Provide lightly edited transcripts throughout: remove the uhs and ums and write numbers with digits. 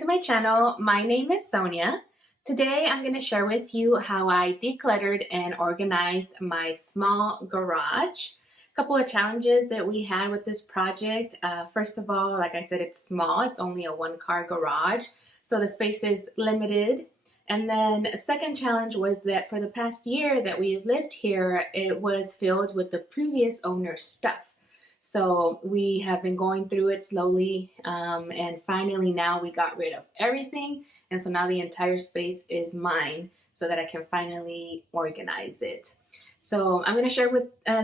to my channel. My name is Sonia. Today I'm going to share with you how I decluttered and organized my small garage. A couple of challenges that we had with this project. First of all, like I said, it's small. It's only a one-car garage, so the space is limited. And then a second challenge was that for the past year that we've lived here, it was filled with the previous owner's stuff. So we have been going through it slowly, and finally now we got rid of everything, and so now the entire space is mine so that I can finally organize it. So I'm going to share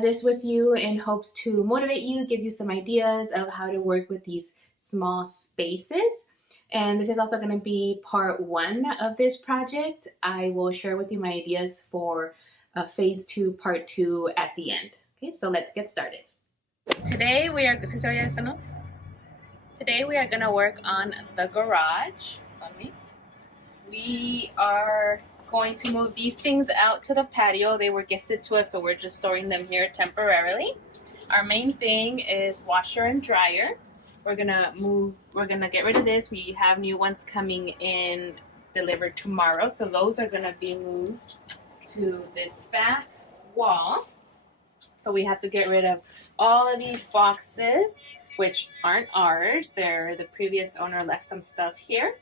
this with you in hopes to motivate you, give you some ideas of how to work with these small spaces. And this is also going to be part one of this project. I will share with you my ideas for phase two, part two at the end. Okay, so let's get started. Today we are going to work on the garage. We are going to move these things out to the patio. They were gifted to us, so we're just storing them here temporarily. Our main thing is washer and dryer. We're gonna get rid of this. We have new ones coming in delivered tomorrow, so those are gonna be moved to this back wall. So we have to get rid of all of these boxes, which aren't ours. The previous owner left some stuff here.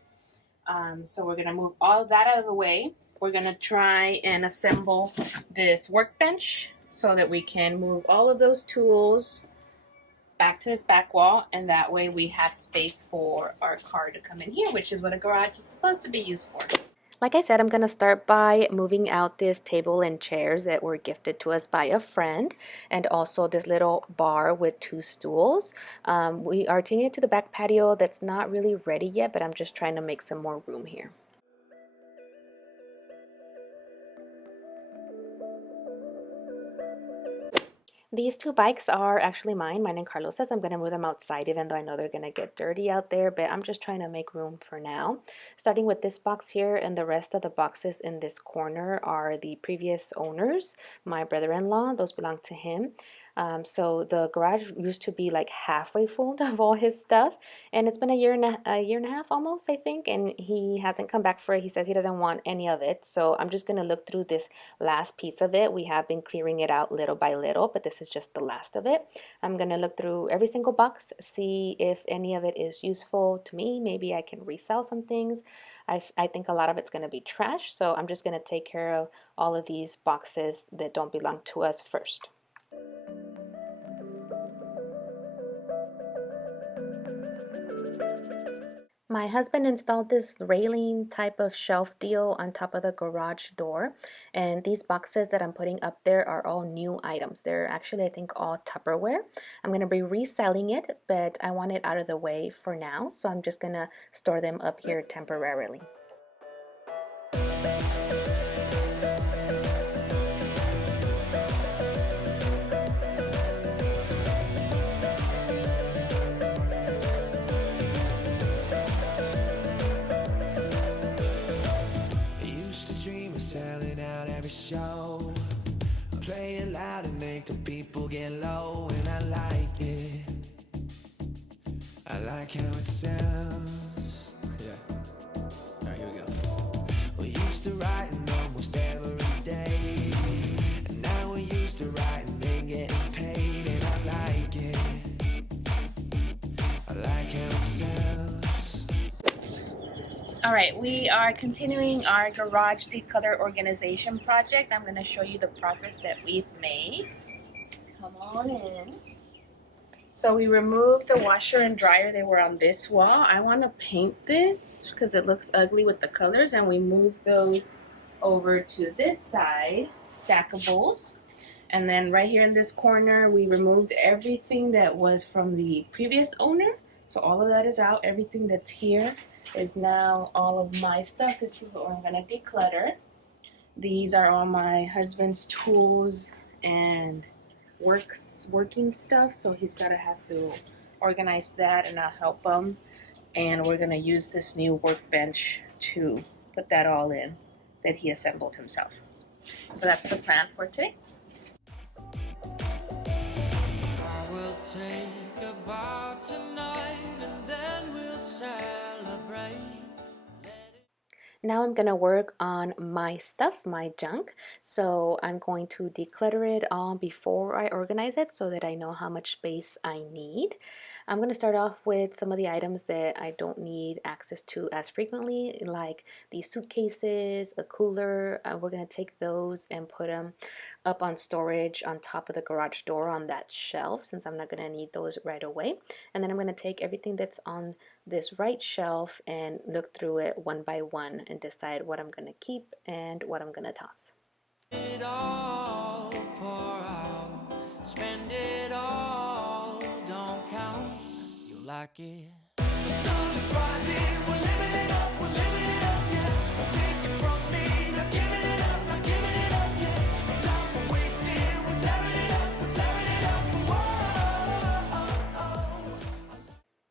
So we're going to move all of that out of the way. We're going to try and assemble this workbench so that we can move all of those tools back to this back wall, and that way we have space for our car to come in here, which is what a garage is supposed to be used for. Like I said, I'm going to start by moving out this table and chairs that were gifted to us by a friend, and also this little bar with two stools. We are taking it to the back patio that's not really ready yet, but I'm just trying to make some more room here. These two bikes are actually mine and Carlos's. I'm going to move them outside even though I know they're going to get dirty out there, but I'm just trying to make room for now. Starting with this box here, and the rest of the boxes in this corner are the previous owners, my brother-in-law. Those belong to him. So the garage used to be like halfway full of all his stuff, and it's been a year and a half almost, I think, and he hasn't come back for it. He says he doesn't want any of it, so I'm just going to look through this last piece of it. We have been clearing it out little by little, but this is just the last of it. I'm going to look through every single box, see if any of it is useful to me. Maybe I can resell some things. I think a lot of it's going to be trash, so I'm just going to take care of all of these boxes that don't belong to us first. My husband installed this railing type of shelf deal on top of the garage door, and these boxes that I'm putting up there are all new items. They're actually, I think, all Tupperware. I'm going to be reselling it, but I want it out of the way for now, so I'm just going to store them up here temporarily. Selling out every show, play it loud and make the people get low, and I like it. I like how it sounds. Yeah. Alright, here we go. We used to writing almost every day, and now we're used to writing and getting paid, and I like it. I like how it sounds. Alright, we are continuing our garage declutter organization project. I'm going to show you the progress that we've made. Come on in. So we removed the washer and dryer. They were on this wall. I want to paint this because it looks ugly with the colors, and we moved those over to this side, stackables. And then right here in this corner, we removed everything that was from the previous owner. So all of that is out. Everything that's here is now all of my stuff. This is what I'm going to declutter. These are all my husband's tools and working stuff, so he's got to have to organize that, and I'll help him. And we're going to use this new workbench to put that all in that he assembled himself. So that's the plan for today. I will take a bow tonight, and then we'll celebrate. Now I'm gonna work on my stuff, my junk. So I'm going to declutter it all before I organize it so that I know how much space I need. I'm gonna start off with some of the items that I don't need access to as frequently, like these suitcases, a cooler. We're gonna take those and put them up on storage on top of the garage door on that shelf, since I'm not gonna need those right away. And then I'm gonna take everything that's on this right shelf and look through it one by one and decide what I'm gonna keep and what I'm gonna toss. It all, pour out, spend it all, don't count, you like it. The sun is rising, we're living it up, we're living it up, yeah. Don't take it from me, not giving it up, not giving it up, yeah. No time for wasting, we're tearing it up, we're tearing it up, whoa.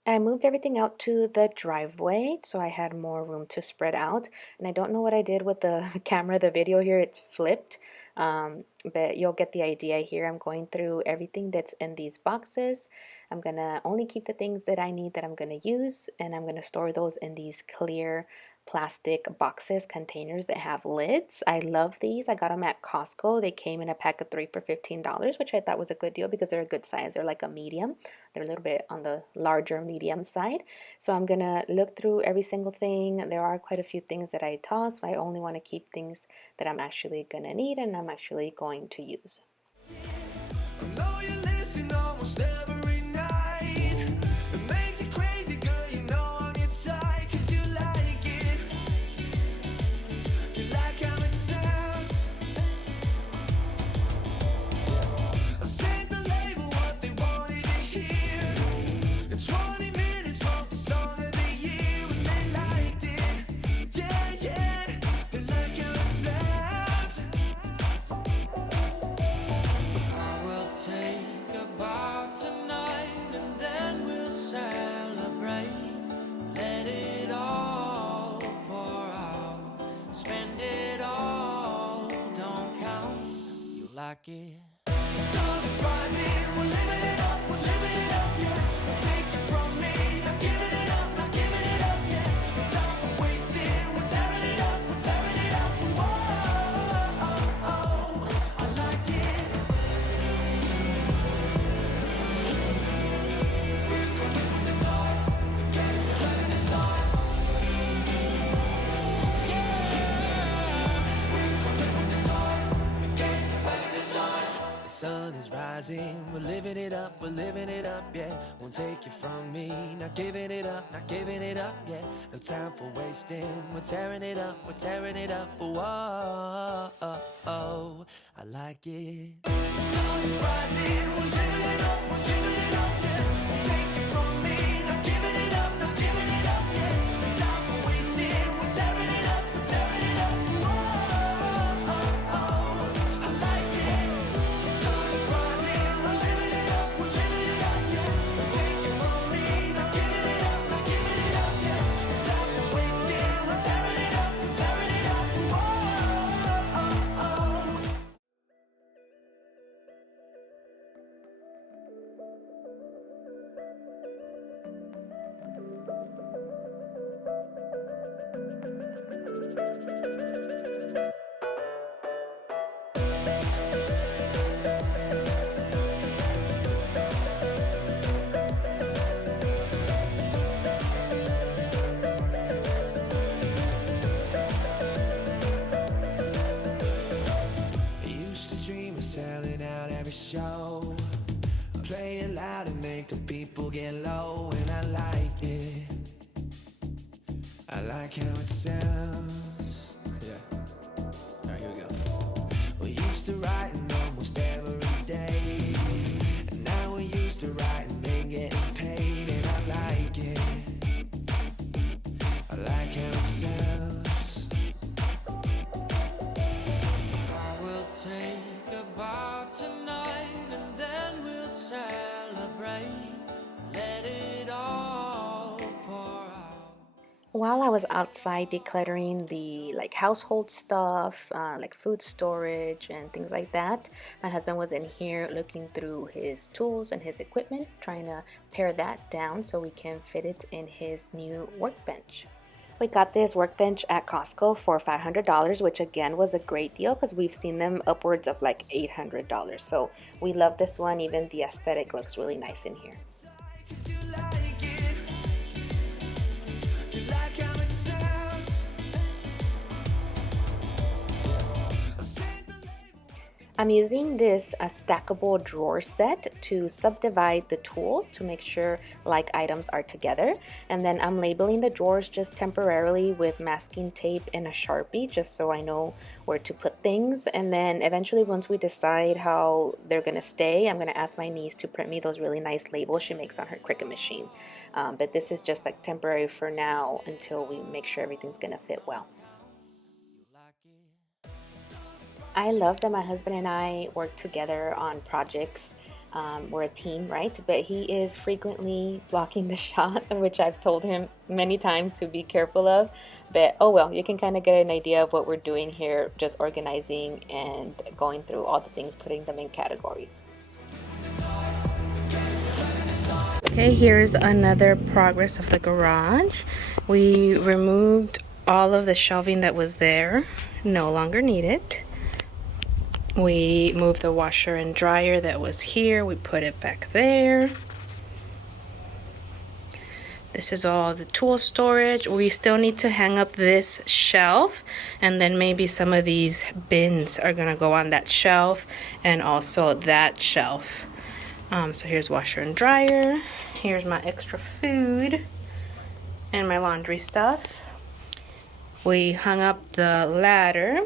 I moved everything out to the driveway so I had more room to spread out. And I don't know what I did with the camera, the video here, it's flipped. But you'll get the idea here. I'm going through everything that's in these boxes. I'm gonna only keep the things that I need that I'm gonna use, and I'm gonna store those in these clear plastic boxes, containers that have lids. I love these. I got them at Costco. They came in a pack of 3 for $15, which I thought was a good deal because they're a good size. They're like a medium. They're a little bit on the larger medium side. So I'm gonna look through every single thing. There are quite a few things that I toss. I only want to keep things that I'm actually gonna need and I'm actually going to use. I know you listen almost every night. It makes you crazy, girl, you know I'm your type. 'Cause you like it. You like how it sounds. I sent the label what they wanted to hear. In 20 minutes wrote the song of the year and they liked it. Yeah, yeah, they like how it sounds. I will take a bow tonight and then we'll celebrate. Let it all pour out. Spend it all, don't count. You like it? The sun is rising, we're living it up, we're living it up, yeah. Don't take it from me, not giving it up, not giving it up, yeah. No time for wasting, we're tearing it up, we're tearing it up. Whoa, I like it. We're coming with the dark, the game's letting us on. Yeah, we're coming with the dark, the game's letting us on. The sun is rising, we're living it up, yeah. Won't take it from me, not giving it up, not giving it up, yeah. No time for wasting, we're tearing it up, whoa, I like it. The sun is rising, we're living it up, yeah. Won't take it from me, not giving it up, not giving it up, yeah. No time for wasting, we're tearing it up, whoa, I like it. The sun is rising, we're living it up, yeah. Don't take it from me, not giving it up, not giving it up, yeah. No time for wasting, we're tearing it up, whoa. I used to dream of selling out every show, play it loud and make the people get low, and I like it. I like how it sounds. Yeah. All right, here we go. We used to writing almost every day, and now we used to writing been getting paid, and I like it. I like how it sounds. I will take a bow tonight and then we'll celebrate. Let it all pour out. While I was outside decluttering the like household stuff, like food storage and things like that, my husband was in here looking through his tools and his equipment, trying to pare that down so we can fit it in his new workbench. We got this workbench at Costco for $500, which again was a great deal because we've seen them upwards of like $800. So we love this one. Even the aesthetic looks really nice in here. You like it. You like how it sounds. I'm using this stackable drawer set to subdivide the tools to make sure like items are together, and then I'm labeling the drawers just temporarily with masking tape and a Sharpie just so I know where to put things. And then eventually, once we decide how they're gonna stay, I'm gonna ask my niece to print me those really nice labels she makes on her Cricut machine. But this is just like temporary for now until we make sure everything's gonna fit well. I love that my husband and I work together on projects. We're a team, right? But he is frequently blocking the shot, which I've told him many times to be careful of. But oh well, you can kind of get an idea of what we're doing here, just organizing and going through all the things, putting them in categories. Okay, here's another progress of the garage. We removed all of the shelving that was there, no longer needed. We moved the washer and dryer that was here, we put it back there. This is all the tool storage. We still need to hang up this shelf, and then maybe some of these bins are gonna go on that shelf and also that shelf. So here's washer and dryer. Here's my extra food and my laundry stuff. We hung up the ladder.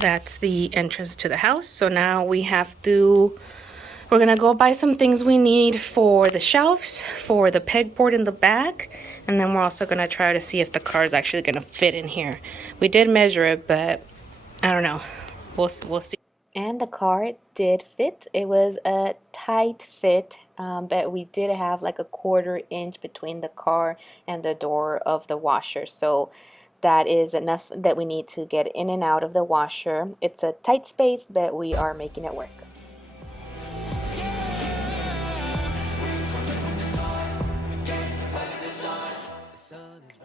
That's the entrance to the house. So now we're gonna go buy some things we need for the shelves, for the pegboard in the back, and then we're also gonna try to see if the car is actually gonna fit in here. We did measure it, but I don't know. We'll see. And the car did fit. It was a tight fit, but we did have like a 1/4 inch between the car and the door of the washer. So that is enough that we need to get in and out of the washer. It's a tight space, but we are making it work.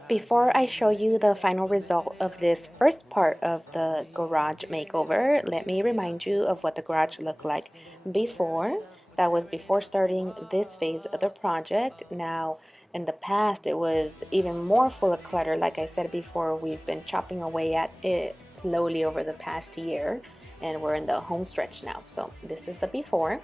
Before I show you the final result of this first part of the garage makeover, let me remind you of what the garage looked like before. That was before starting this phase of the project. Now, in the past, it was even more full of clutter. Like I said before, we've been chopping away at it slowly over the past year, and we're in the home stretch now. So this is the before.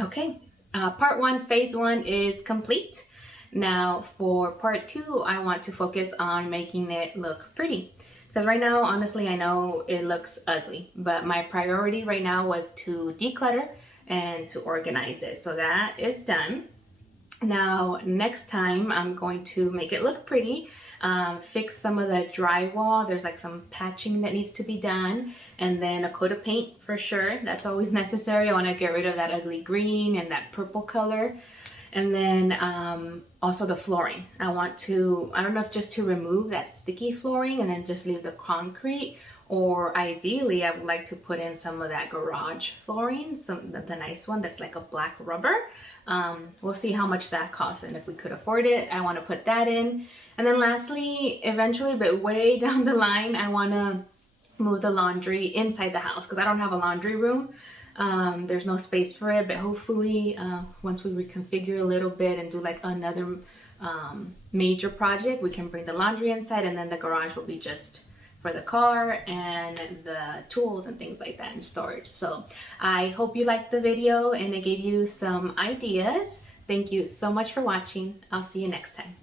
Okay, part one, phase one is complete. Now for part two, I want to focus on making it look pretty. Because right now, honestly, I know it looks ugly, but my priority right now was to declutter and to organize it. So that is done. Now, next time I'm going to make it look pretty, fix some of the drywall. There's like some patching that needs to be done, and then a coat of paint for sure. That's always necessary. I want to get rid of that ugly green and that purple color. And then also the flooring. I don't know if just to remove that sticky flooring and then just leave the concrete, or ideally I would like to put in some of that garage flooring, the nice one that's like a black rubber. We'll see how much that costs, and if we could afford it, I want to put that in. And then lastly, eventually, but way down the line, I want to move the laundry inside the house because I don't have a laundry room. There's no space for it, but hopefully once we reconfigure a little bit and do like another major project, we can bring the laundry inside, and then the garage will be just for the car and the tools and things like that in storage. So I hope you liked the video and it gave you some ideas. Thank you so much for watching. I'll see you next time.